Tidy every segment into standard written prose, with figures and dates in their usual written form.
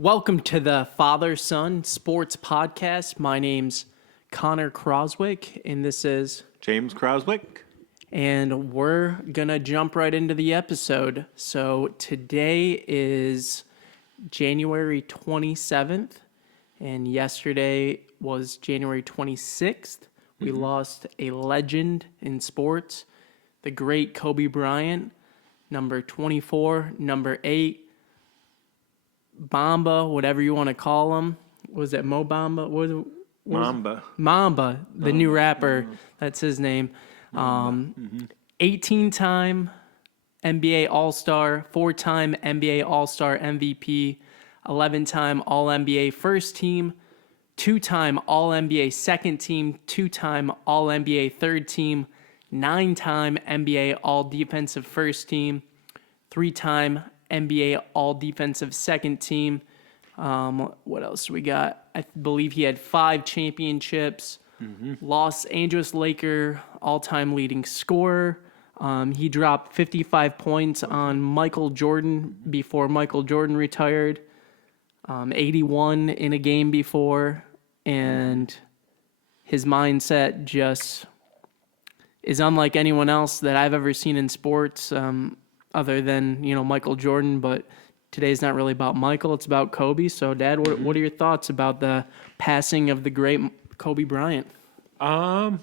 Welcome to the Father Son Sports Podcast. My name's Connor Croswick, and this is James Croswick. And we're gonna jump right into the episode. So today is January 27th, and yesterday was January 26th. We lost a legend in sports, the great Kobe Bryant, number 24, number 8. Bamba, whatever you want to call him. Was it Mo Bamba? Mamba, the new rapper. That's his name. 18-time NBA All-Star, 4-time NBA All-Star MVP, 11-time All-NBA First Team, 2-time All-NBA Second Team, 2-time All-NBA Third Team, 9-time NBA All-Defensive First Team, 3-time NBA All-Defensive Second Team. What else we got? I believe he had 5 championships. Los Angeles Laker all-time leading scorer. He dropped 55 points on Michael Jordan before Michael Jordan retired. 81 in a game before. And his mindset just is unlike anyone else that I've ever seen in sports. Other than, Michael Jordan, but today's not really about Michael, it's about Kobe. So, Dad, what are your thoughts about the passing of the great Kobe Bryant? I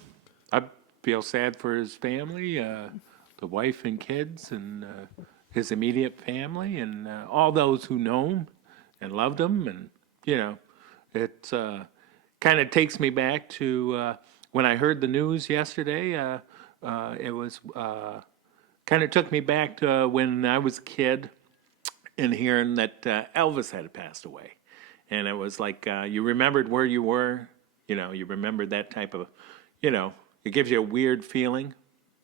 feel sad for his family, the wife and kids, and his immediate family, and all those who know him and loved him. And, it kind of takes me back to when I heard the news yesterday. It was... kind of took me back to when I was a kid and hearing that Elvis had passed away. And it was like you remembered where you were, you remembered that type of, it gives you a weird feeling,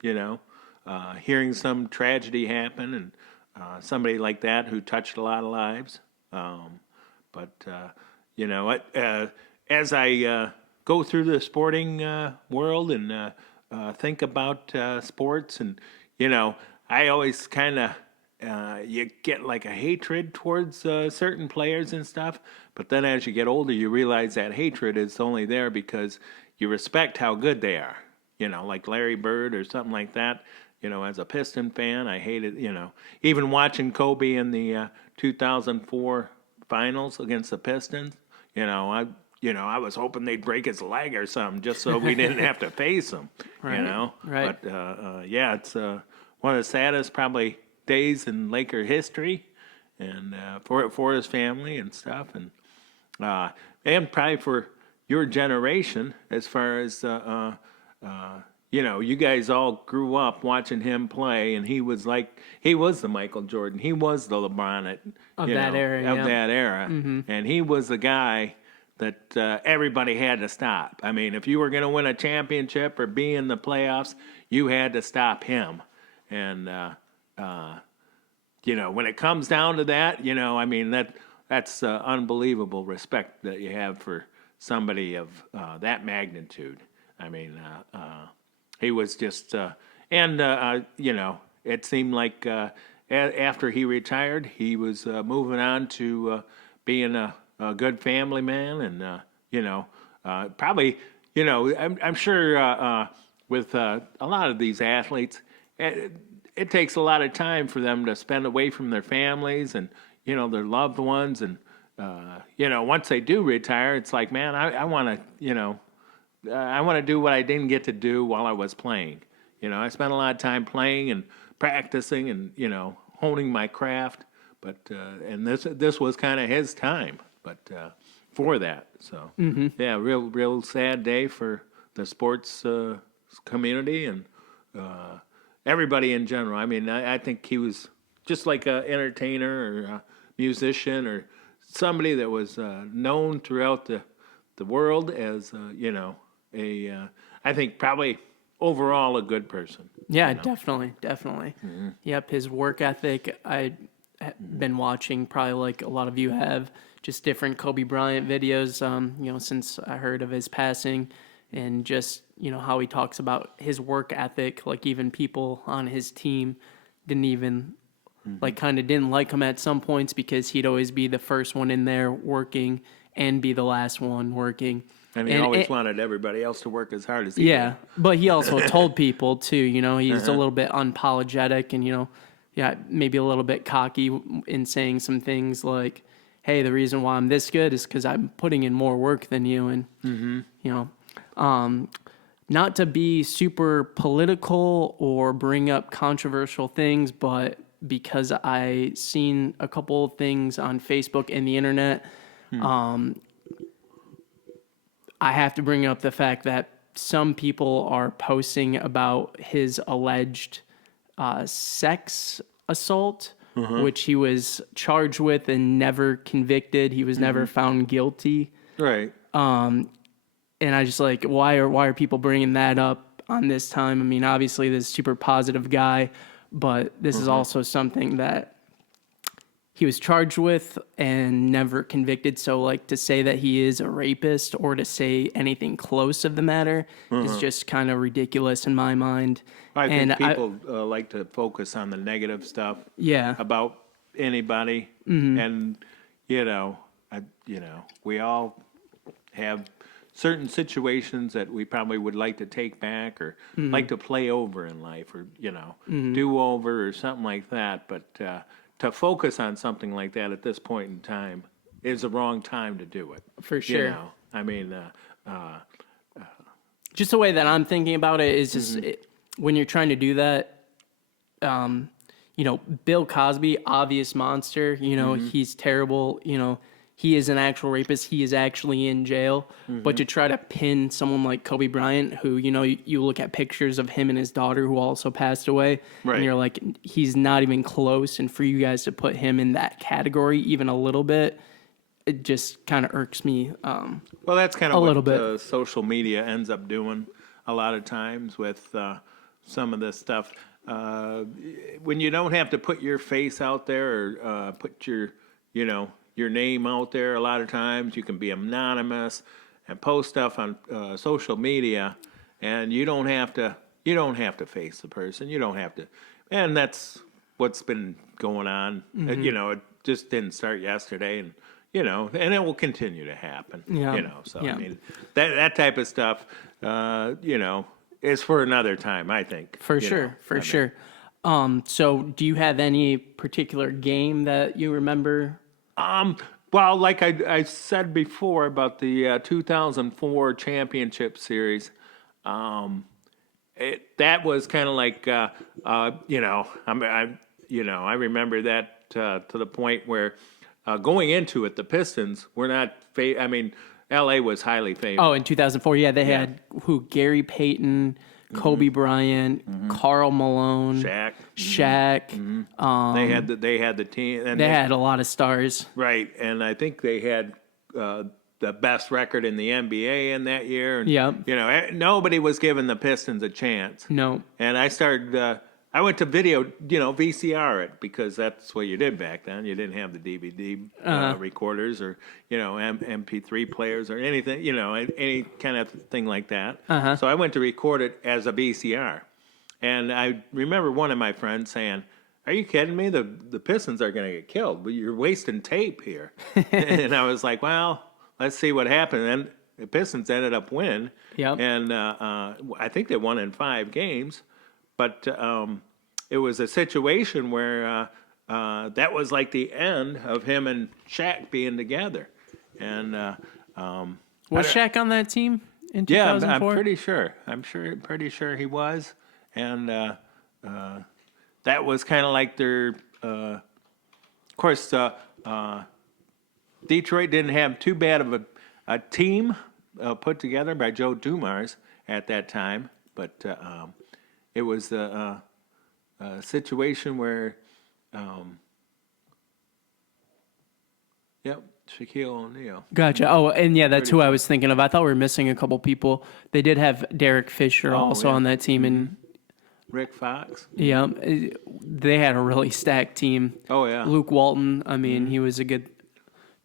hearing some tragedy happen and somebody like that who touched a lot of lives. As I go through the sporting world and think about sports and, I always kind of, you get like a hatred towards certain players and stuff. But then as you get older, you realize that hatred is only there because you respect how good they are. Like Larry Bird or something like that. As a Piston fan, I hated, even watching Kobe in the 2004 finals against the Pistons, I was hoping they'd break his leg or something just so we didn't have to face him, Right. But, it's one of the saddest probably days in Laker history and for his family and stuff. And probably for your generation as far as, you guys all grew up watching him play, and he was the Michael Jordan. He was the LeBron Of that era. And he was the guy that everybody had to stop. I mean, if you were going to win a championship or be in the playoffs, you had to stop him. And, when it comes down to that, that's unbelievable respect that you have for somebody of that magnitude. I mean, he was just, it seemed like after he retired, he was moving on to being a good family man, and probably, I'm sure with a lot of these athletes, it takes a lot of time for them to spend away from their families and their loved ones, and once they do retire, it's like, man, I want to I want to do what I didn't get to do while I was playing. I spent a lot of time playing and practicing and honing my craft, but and this was kind of his time. But for that, so yeah, real sad day for the sports community and everybody in general. I mean, I think he was just like an entertainer or a musician or somebody that was known throughout the world as I think probably overall a good person. Yeah, definitely. Yep, his work ethic. I've been watching, probably like a lot of you have, just different Kobe Bryant videos, since I heard of his passing, and just, how he talks about his work ethic. Like, even people on his team didn't even like kind of didn't like him at some points because he'd always be the first one in there working and be the last one working. And he always wanted everybody else to work as hard as he Yeah, did. but he also told people too, he's a little bit unapologetic and, maybe a little bit cocky in saying some things like, hey, the reason why I'm this good is because I'm putting in more work than you. And, not to be super political or bring up controversial things, but because I seen a couple of things on Facebook and the internet, I have to bring up the fact that some people are posting about his alleged sex assault, which he was charged with and never convicted. He was never found guilty. Right. And I just like, why are people bringing that up on this time? I mean, obviously this super positive guy, but this is also something that he was charged with and never convicted. So like to say that he is a rapist or to say anything close of the matter is just kind of ridiculous in my mind. I think people like to focus on the negative stuff about anybody. And, we all have certain situations that we probably would like to take back or like to play over in life or, do over or something like that. But to focus on something like that at this point in time is the wrong time to do it. For sure. I mean, just the way that I'm thinking about it is just when you're trying to do that, Bill Cosby, obvious monster, he's terrible, he is an actual rapist. He is actually in jail. But to try to pin someone like Kobe Bryant, who, you look at pictures of him and his daughter who also passed away, and you're like, he's not even close. And for you guys to put him in that category even a little bit, it just kind of irks me. Well, that's kind of what social media ends up doing a lot of times with some of this stuff. When you don't have to put your face out there or put your name out there, a lot of times you can be anonymous and post stuff on social media, and you don't have to face the person. You don't have to, and that's what's been going on. It just didn't start yesterday, and and it will continue to happen. I mean, that type of stuff, is for another time, I think. For sure. So do you have any particular game that you remember? Well, like I said before about the 2004 championship series, that was kind of like, I remember that to the point where going into it, the Pistons were not. LA was highly favored. Oh, in 2004, they had Gary Payton, Kobe Bryant, Karl Malone, Shaq. They had the team, and they had a lot of stars. Right, and I think they had the best record in the NBA in that year. And, nobody was giving the Pistons a chance. No. And I started. I went to video, VCR it because that's what you did back then. You didn't have the DVD recorders or, MP3 players or anything, any kind of thing like that. So I went to record it as a VCR. And I remember one of my friends saying, "Are you kidding me? The Pistons are going to get killed. But you're wasting tape here." And I was like, well, let's see what happened. And the Pistons ended up winning. Yep. And I think they won in 5 games. But it was a situation where that was like the end of him and Shaq being together. And was Shaq on that team in 2004? Yeah, I'm pretty sure. Pretty sure he was. And that was kind of like their. Of course, Detroit didn't have too bad of a team put together by Joe Dumars at that time, but. It was a situation where, Shaquille O'Neal. Gotcha. Oh, and that's who I was thinking of. I thought we were missing a couple people. They did have Derek Fisher also on that team, and Rick Fox. Yeah, they had a really stacked team. Oh yeah. Luke Walton. I mean, he was a good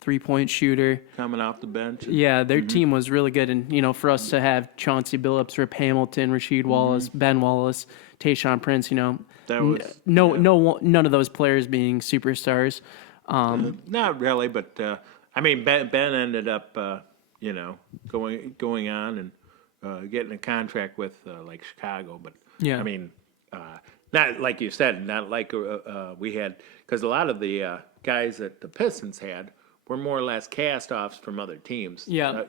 3-point shooter. Coming off the bench. Yeah, their team was really good. And, for us to have Chauncey Billups, Rip Hamilton, Rasheed Wallace, Ben Wallace, Tayshaun Prince, That was none of those players being superstars. not really, but Ben ended up going on and getting a contract with like Chicago, but Yeah. I mean, not like you said, not like we had, because a lot of the guys that the Pistons had were more or less cast-offs from other teams. Yeah,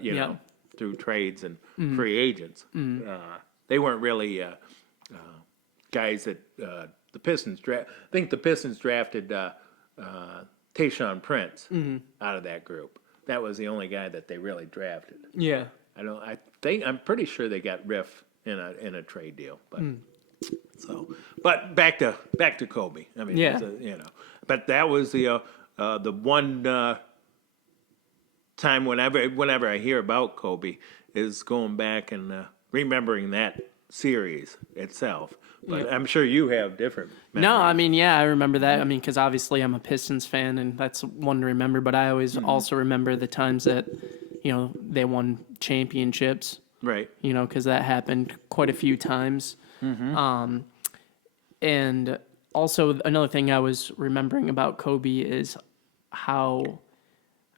Through trades and free agents. They weren't really guys that the Pistons draft. I think the Pistons drafted Tayshaun Prince out of that group. That was the only guy that they really drafted. Yeah. I'm pretty sure they got Riff in a trade deal, but but back to Kobe. I mean, Yeah. but that was the one time whenever I hear about Kobe is going back and remembering that series itself. But I'm sure you have different memories. No, I mean, I remember that. I mean, because obviously I'm a Pistons fan, and that's one to remember. But I always also remember the times that, they won championships. Right. Because that happened quite a few times. And also another thing I was remembering about Kobe is how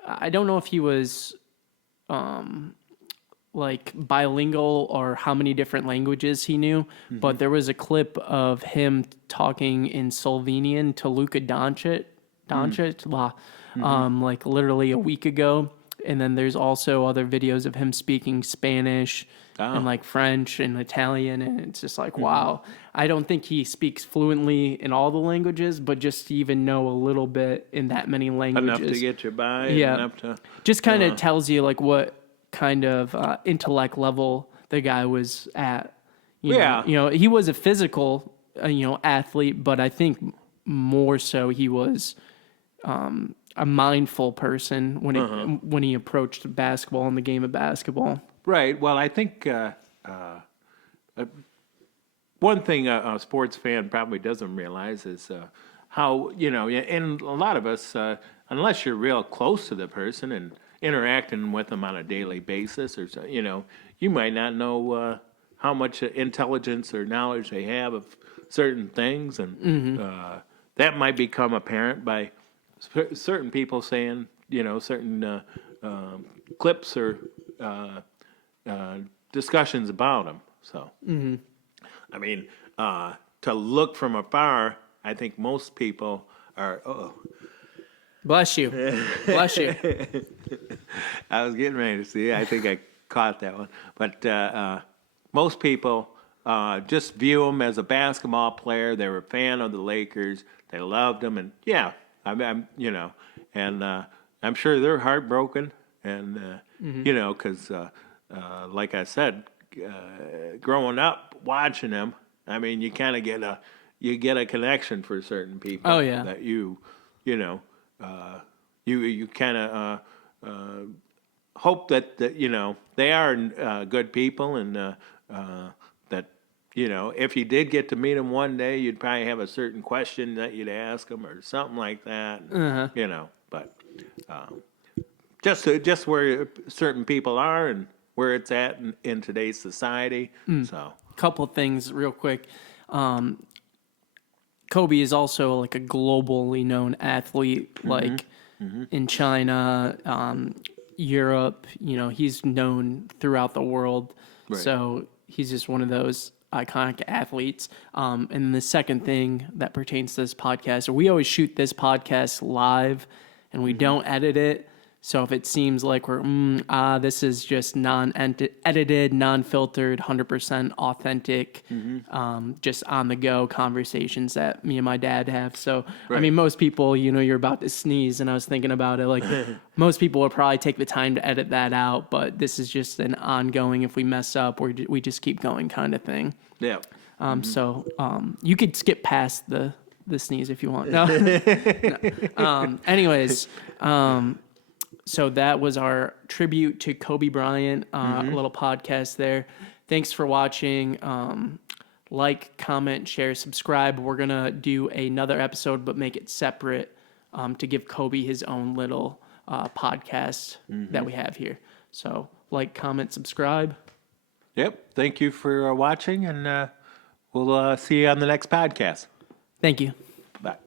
I don't know if he was like bilingual or how many different languages he knew, but there was a clip of him talking in Slovenian to Luka Doncic, like literally a week ago. And then there's also other videos of him speaking Spanish and like French and Italian. And it's just like, wow. I don't think he speaks fluently in all the languages, but just to even know a little bit in that many languages. Enough to get you by. Yeah. Enough to, just kind of tells you like what kind of intellect level the guy was at. You know, he was a physical, athlete, but I think more so he was a mindful person when he approached basketball and the game of basketball. Right. Well, I think one thing a sports fan probably doesn't realize is how, and a lot of us, unless you're real close to the person and interacting with them on a daily basis, or so, you might not know how much intelligence or knowledge they have of certain things, and that might become apparent by certain people saying, certain clips or discussions about them. So, I mean, to look from afar, I think most people are. Bless you. Bless you. I was getting ready to see. I think I caught that one. But most people just view him as a basketball player. They were a fan of the Lakers. They loved him, and and I'm sure they're heartbroken, and because like I said, growing up watching him, I mean, you kind of get a connection for certain people. Oh yeah. That you kind of hope that they are good people, and that if you did get to meet them one day, you'd probably have a certain question that you'd ask them or something like that. But just where certain people are and where it's at in today's society. So, couple things real quick. Kobe is also like a globally known athlete, like in China, Europe. He's known throughout the world. Right. So he's just one of those iconic athletes. And the second thing that pertains to this podcast, we always shoot this podcast live, and we don't edit it. So if it seems like we're, this is just non-edited, non-filtered, 100% authentic, just on-the-go conversations that me and my dad have. So, Right. I mean, most people, you're about to sneeze, and I was thinking about it, like, most people would probably take the time to edit that out, but this is just an ongoing, if we mess up, we just keep going kind of thing. yeah. So you could skip past the sneeze if you want. No. Anyways, so that was our tribute to Kobe Bryant, a little podcast there. Thanks for watching. Like, comment, share, subscribe. We're going to do another episode, but make it separate to give Kobe his own little podcast that we have here. So like, comment, subscribe. Yep. Thank you for watching, and we'll see you on the next podcast. Thank you.